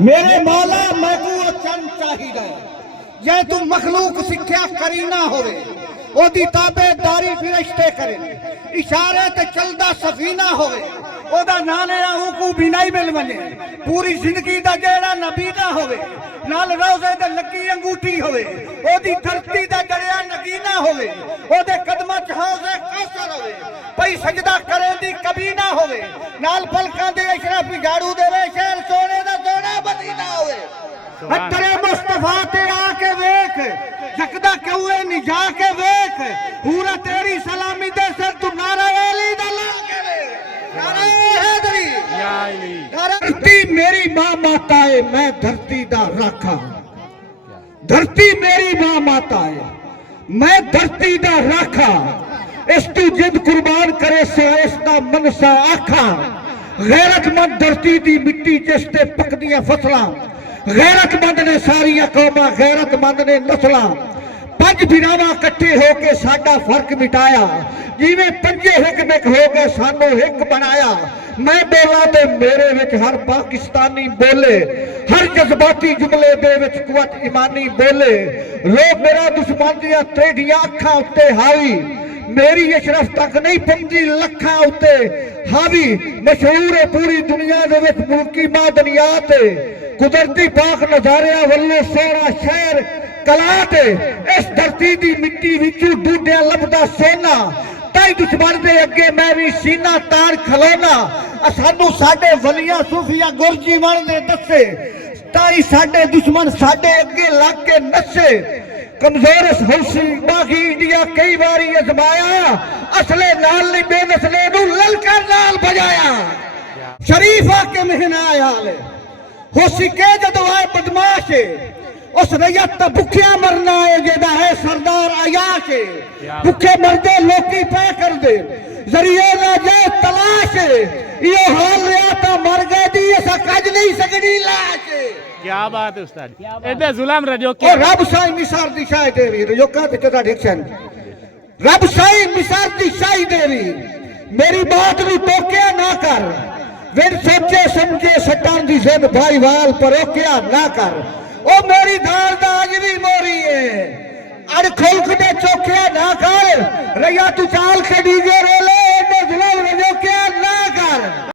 मेरे मौला महबूब चंद चाहिए जे तू मखलूक सिक्ख्या करी ना होवे ओदी ताबेदारी फिरिश्ते करे इशारे ते चलदा सफीना होवे ओदा नाले ऊकू बिनाई मिल वने पूरी जिंदगी दा जेड़ा नबी ना होवे नाल रोज़े ते लगी अंगूठी होवे ओदी धरती दा जड़िया नगीना होवे ओदे कदमां च हौज़े कौसर होवे पई सजदा करे दी कभी ना होवे नाल पलकां दे अशरफ झाड़ू देवे शहर सोने दा सोना मदीना होवे हत्तरे मुस्तफा ते आके वेख जकदा क्यों नहीं जाके वेख पूरा तेरी सलामी दे सर तू नारा अली दा ला के वेख नारा हैदरी या अली धरती मेरी मां माता है मैं धरती दा राखा धरती मेरी मां माता है मैं धरती दा राखा इस तू जिद कुर्बान करे सो इसका मनसा आखा गैरतमंद धरती दी मिट्टी जिस ते पकदियां फसलां गैरतमंद ने सारिया कौमां गैरतमंद ने नस्लां पंज बिरावा कट्ठे होके साडा फर्क मिटाया जिवें पंजे हिक हो गए सानू हिक बनाया मैं बोला ते मेरे विच हर पाकिस्तानी बोले हर जज्बाती जुमले दे विच कुवत ईमानी बोले लोग मेरा दुश्मन दियां तेडियां अखां उत्ते हावी मेरी अशरफ तक नहीं पंजी लखां उत्ते हावी मशहूर है पूरी दुनिया दे विच मुल्की मादनियात कुदरती पाक नजारिया वल्लों सोना शहर कलात इस धरती दी मिट्टी विचों डूडिया लभदा सोना ताई दुश्मन दे अगे मैं भी सीना तान खलोना सानू साडे वलियां सूफिया गुरजीवन दे दसे ताई साडे दुश्मन साडे अगे लग के नसे कमजोर हौसी बागी इंडिया कई बारी अजमाया असले नाल नहीं बेनसले नू ललकर नाल बजाया शरीफ आके महना आयाल होसी के जदों आए बदमाश उस रैयत ता भुखिया मरना है जेदा है सरदार अयाश भुखे मरदे लोकी पै कर दे जरिए ना जाए तलाश यो हाल लिया ता मर गए दी ऐसा कज नहीं सकनी लाश क्या बात है उस्ताद एडे जुलाम रजो के रब साई मिसार दी शाही देवी रजो का ते तेरा डिक्शन रब साई मिसार दी शाही देवी मेरी बात नु टोकिया ना कर विन सोचे समझे सटान दी जिद भाईवाल पर रोकिया ना कर ओ मेरी धार दा अज भी मोरी है अड़ खुल्क दे चौकिया ना कर रैया तू चाल के डीजे रोले